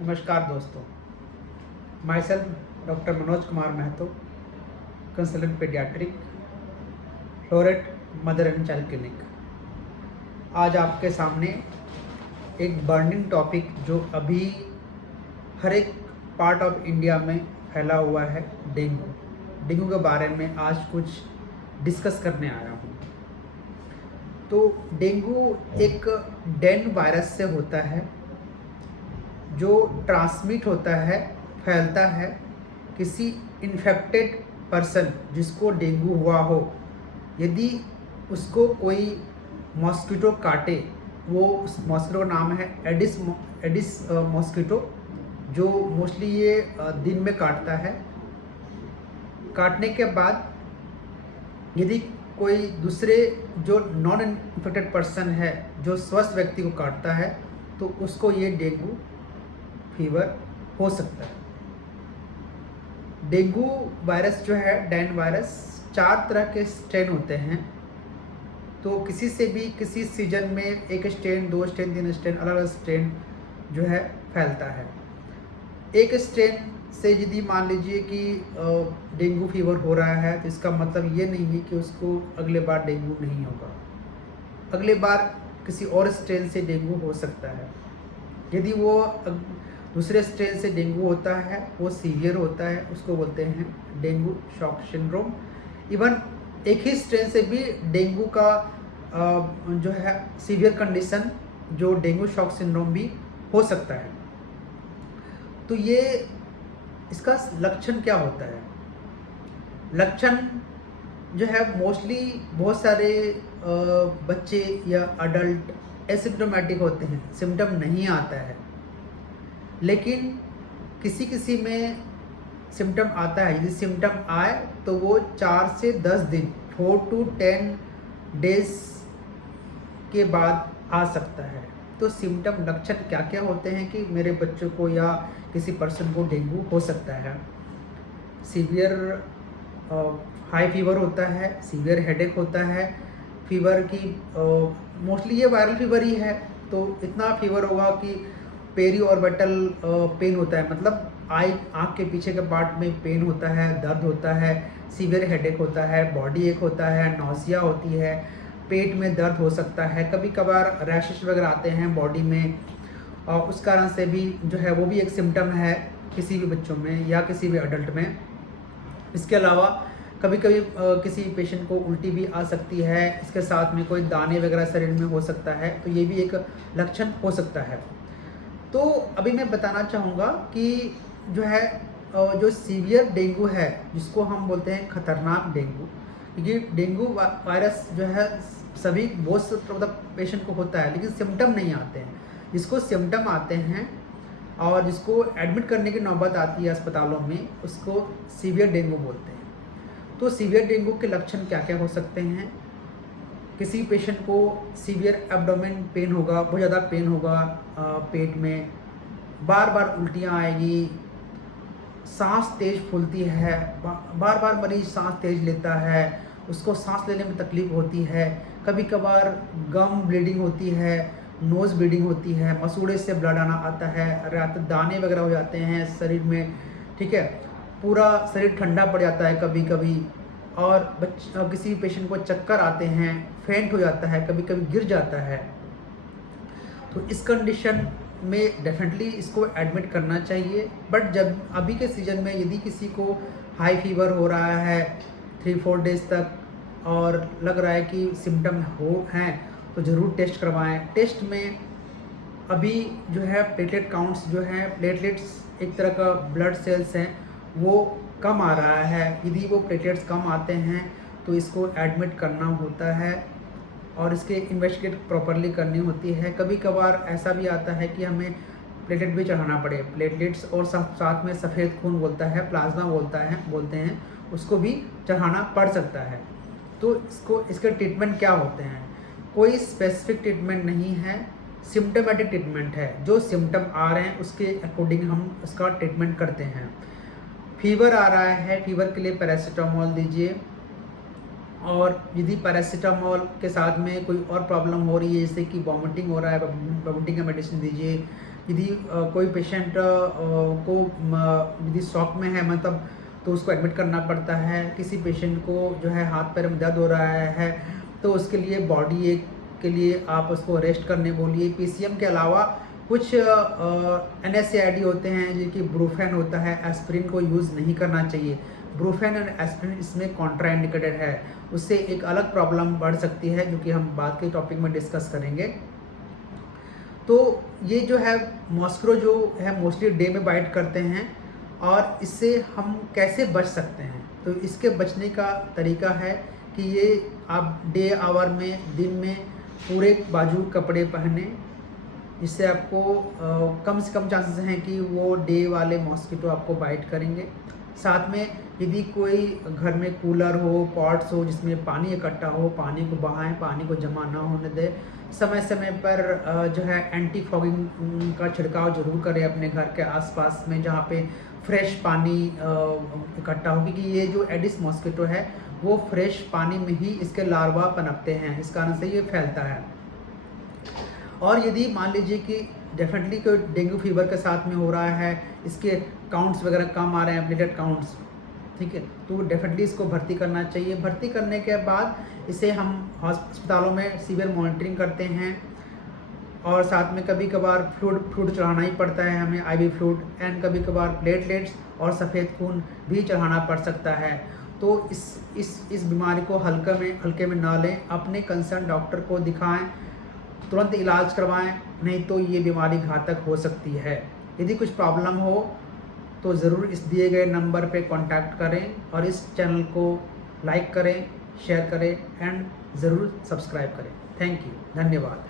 नमस्कार दोस्तों, my self doctor Manoj Kumar Mahato, consultant paediatric, Floret mother and child clinic. आज आपके सामने एक बर्निंग टॉपिक जो अभी हर एक पार्ट ऑफ इंडिया में फैला हुआ है, डेंगू के बारे में आज कुछ डिस्कस करने आया हूँ। तो डेंगू एक डेंगू वायरस से होता है जो ट्रांसमिट होता है, फैलता है किसी इन्फेक्टेड पर्सन जिसको डेंगू हुआ हो। यदि उसको कोई मॉस्किटो काटे, वो उस मॉस्किटो का नाम है एडिस मॉस्किटो, जो मोस्टली ये दिन में काटता है। काटने के बाद यदि कोई दूसरे जो नॉन इन्फेक्टेड पर्सन है, जो स्वस्थ व्यक्ति को काटता है, तो उसको ये डेंगू फीवर हो सकता है। डेंगू वायरस जो है, डेंगू वायरस, 4 तरह के स्ट्रेन होते हैं। तो किसी से भी किसी सीजन में एक स्ट्रेन, 2 स्ट्रेन, 3 स्ट्रेन, अलग अलग स्ट्रेन जो है फैलता है। एक स्ट्रेन से यदि मान लीजिए कि डेंगू फीवर हो रहा है, तो इसका मतलब ये नहीं है कि उसको अगले बार डेंगू नहीं होगा। अगले बार किसी और स्ट्रेन से डेंगू हो सकता है। यदि वो दूसरे स्ट्रेन से डेंगू होता है, वो सीवियर होता है, उसको बोलते हैं डेंगू शॉक सिंड्रोम। इवन एक ही स्ट्रेन से भी डेंगू का जो है सीवियर कंडीशन, जो डेंगू शॉक सिंड्रोम भी हो सकता है। तो ये इसका लक्षण क्या होता है? लक्षण जो है मोस्टली बहुत सारे बच्चे या अडल्ट एसिम्प्टोमेटिक होते हैं, सिम्टम नहीं आता है। लेकिन किसी किसी में सिम्टम आता है। यदि सिम्टम आए तो वो 4 से 10 दिन, 4 to 10 डेज के बाद आ सकता है। तो सिम्टम, लक्षण क्या क्या होते हैं कि मेरे बच्चों को या किसी पर्सन को डेंगू हो सकता है? सीवियर हाई फीवर होता है, सीवियर हेडेक होता है। फीवर की मोस्टली ये वायरल फीवर ही है, तो इतना फीवर होगा कि पेरी ऑर्बिटल पेन होता है, मतलब आँख के पीछे के पार्ट में पेन होता है, दर्द होता है, सीवियर हेडेक होता है, बॉडी एक होता है, नौसिया होती है, पेट में दर्द हो सकता है, कभी कभार रैशेस वगैरह आते हैं बॉडी में, और उस कारण से भी जो है वो भी एक सिम्टम है किसी भी बच्चों में या किसी भी अडल्ट में। इसके अलावा कभी कभी किसी पेशेंट को उल्टी भी आ सकती है, इसके साथ में कोई दाने वगैरह शरीर में हो सकता है, तो ये भी एक लक्षण हो सकता है। तो अभी मैं बताना चाहूँगा कि जो है जो सीवियर डेंगू है, जिसको हम बोलते हैं खतरनाक डेंगू, क्योंकि डेंगू वायरस जो है सभी बहुत मतलब पेशेंट को होता है, लेकिन सिम्टम नहीं आते हैं। जिसको सिम्टम आते हैं और जिसको एडमिट करने की नौबत आती है अस्पतालों में, उसको सीवियर डेंगू बोलते हैं। तो सीवियर डेंगू के लक्षण क्या क्या हो सकते हैं? किसी पेशेंट को सीवियर एब्डोमेन पेन होगा, बहुत ज़्यादा पेन होगा पेट में, बार बार उल्टियाँ आएगी, सांस तेज फूलती है, बार बार मरीज सांस तेज लेता है, उसको सांस लेने में तकलीफ होती है, कभी कभार गम ब्लीडिंग होती है, नोज़ ब्लीडिंग होती है, मसूड़े से ब्लड आना आता है, रात दाने वगैरह हो जाते हैं शरीर में, ठीक है, पूरा शरीर ठंडा पड़ जाता है कभी कभी, और किसी पेशेंट को चक्कर आते हैं, फेंट हो जाता है, कभी कभी गिर जाता है। तो इस कंडीशन में डेफिनेटली इसको एडमिट करना चाहिए। बट जब अभी के सीज़न में यदि किसी को हाई फीवर हो रहा है 3-4 डेज तक और लग रहा है कि सिम्टम हैं, तो ज़रूर टेस्ट करवाएं। टेस्ट में अभी जो है प्लेटलेट काउंट्स जो हैं, प्लेटलेट्स एक तरह का ब्लड सेल्स हैं, वो कम आ रहा है। यदि वो प्लेटलेट्स कम आते हैं तो इसको एडमिट करना होता है और इसके इन्वेस्टिगेट प्रॉपरली करनी होती है। कभी कभार ऐसा भी आता है कि हमें प्लेटलेट भी चढ़ाना पड़े, प्लेटलेट्स और साथ में सफ़ेद खून बोलता है, प्लाज्मा बोलते हैं, उसको भी चढ़ाना पड़ सकता है। तो इसके ट्रीटमेंट क्या होते हैं? कोई स्पेसिफिक ट्रीटमेंट नहीं है, सिम्टोमेटिक ट्रीटमेंट है। जो सिम्टम आ रहे हैं उसके अकॉर्डिंग हम उसका ट्रीटमेंट करते हैं। फीवर आ रहा है, फीवर के लिए पैरासीटामोल दीजिए, और यदि पैरासीटामोल के साथ में कोई और प्रॉब्लम हो रही है, जैसे कि वॉमिटिंग हो रहा है, वॉमिटिंग का मेडिसिन दीजिए। यदि कोई पेशेंट को यदि शॉक में है मतलब तो उसको एडमिट करना पड़ता है। किसी पेशेंट को जो है हाथ पैर में दर्द हो रहा है तो उसके लिए बॉडी एक के लिए आप उसको रेस्ट करने बोलिए। पीसीएम के अलावा कुछ NSAID होते हैं जिनकी ब्रूफेन होता है, एस्पिरिन को यूज़ नहीं करना चाहिए। ब्रूफेन और एस्पिरिन इसमें कॉन्ट्राइंडिकेटेड है, उससे एक अलग प्रॉब्लम बढ़ सकती है जो कि हम बाद के टॉपिक में डिस्कस करेंगे। तो ये जो है मॉस्किटो जो है मोस्टली डे में बाइट करते हैं और इससे हम कैसे बच सकते हैं। तो इसके बचने का तरीका है कि ये आप डे आवर में दिन में पूरे बाजू कपड़े पहने, जिससे आपको कम से कम चांसेस हैं कि वो डे वाले मॉस्किटो आपको बाइट करेंगे। साथ में यदि कोई घर में कूलर हो, पॉट्स हो जिसमें पानी इकट्ठा हो, पानी को बहाएं, पानी को जमा ना होने दें। समय समय पर जो है एंटी फॉगिंग का छिड़काव जरूर करें अपने घर के आसपास में जहाँ पे फ्रेश पानी इकट्ठा हो, क्योंकि ये जो एडिस मॉस्किटो है वो फ्रेश पानी में ही इसके लार्वा पनपते हैं, इस कारण से ये फैलता है। और यदि मान लीजिए कि डेफिनेटली कोई डेंगू फीवर के साथ में हो रहा है, इसके काउंट्स वगैरह कम आ रहे हैं, प्लेटलेट काउंट्स, ठीक है, तो डेफिनेटली इसको भर्ती करना चाहिए। भर्ती करने के बाद इसे हम अस्पतालों में सीवियर मॉनिटरिंग करते हैं और साथ में कभी कभार फ्लूइड चढ़ाना ही पड़ता है हमें, IV फ्लूइड, एंड कभी कभार प्लेटलेट्स और सफ़ेद खून भी चढ़ाना पड़ सकता है। तो इस बीमारी को हल्के में ना लें, अपने कंसर्न डॉक्टर को दिखाएं, तुरंत इलाज करवाएं, नहीं तो ये बीमारी घातक हो सकती है। यदि कुछ प्रॉब्लम हो तो ज़रूर इस दिए गए नंबर पे कांटेक्ट करें और इस चैनल को लाइक करें, शेयर करें एंड ज़रूर सब्सक्राइब करें। थैंक यू, धन्यवाद।